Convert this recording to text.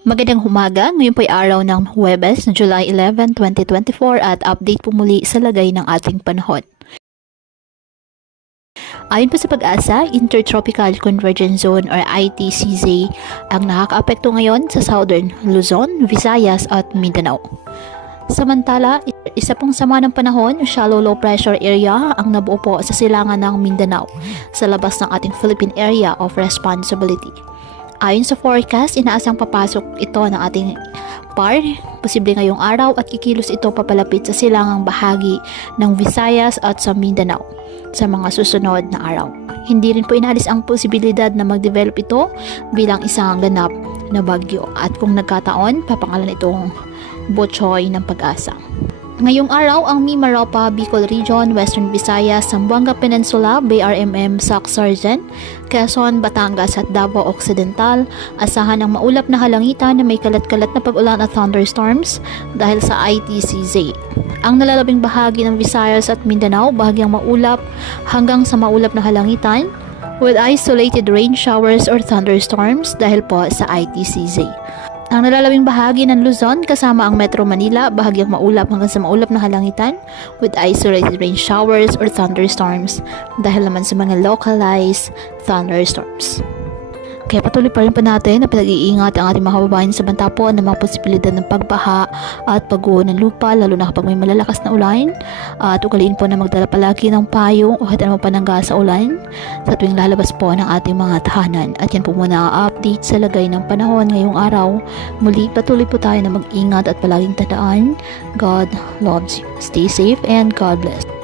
Magandang umaga, ngayon po ay araw ng Huwebes, July 11, 2024 at update po muli sa lagay ng ating panahon. Ayon po sa Pag-asa, Intertropical Convergence Zone or ITCZ ang nakakaapekto ngayon sa Southern Luzon, Visayas at Mindanao. Samantala, isa pong sama ng panahon, shallow low pressure area ang nabuo po sa silangan ng Mindanao sa labas ng ating Philippine Area of Responsibility. Ayon sa forecast, inaasang papasok ito ng ating PAR, posible ngayong araw at kikilos ito papalapit sa silangang bahagi ng Visayas at sa Mindanao sa mga susunod na araw. Hindi rin po inalis ang posibilidad na mag-develop ito bilang isang ganap na bagyo at kung nagkataon, papangalan itong Botchoy ng Pag-asa. Ngayong araw, ang Mimaropa, Bicol Region, Western Visayas, Zamboanga Peninsula, BRMM, Sac-Sargent, Quezon, Batangas at Davao Occidental, asahan ang maulap na halangitan na may kalat-kalat na pag-ulan at thunderstorms dahil sa ITCZ. Ang nalalabing bahagi ng Visayas at Mindanao, bahagyang maulap hanggang sa maulap na halangitan with isolated rain showers or thunderstorms dahil po sa ITCZ. Ang nalalabing bahagi ng Luzon kasama ang Metro Manila, bahagyang maulap hanggang sa maulap na halangitan with isolated rain showers or thunderstorms dahil naman sa mga localized thunderstorms. Kaya patuloy pa rin po natin na pinag-iingat ang ating mga kababayan sa banta po ng mga posibilidad ng pagbaha at pagguho ng lupa, lalo na kapag may malalakas na ulan. At ugaliin po na magdala palagi ng payong o kahit anong panangga sa ulan sa tuwing lalabas po ng ating mga tahanan. At yan po muna ang update sa lagay ng panahon ngayong araw. Muli patuloy po tayo na mag-ingat at palaging tandaan, God loves you. Stay safe and God bless.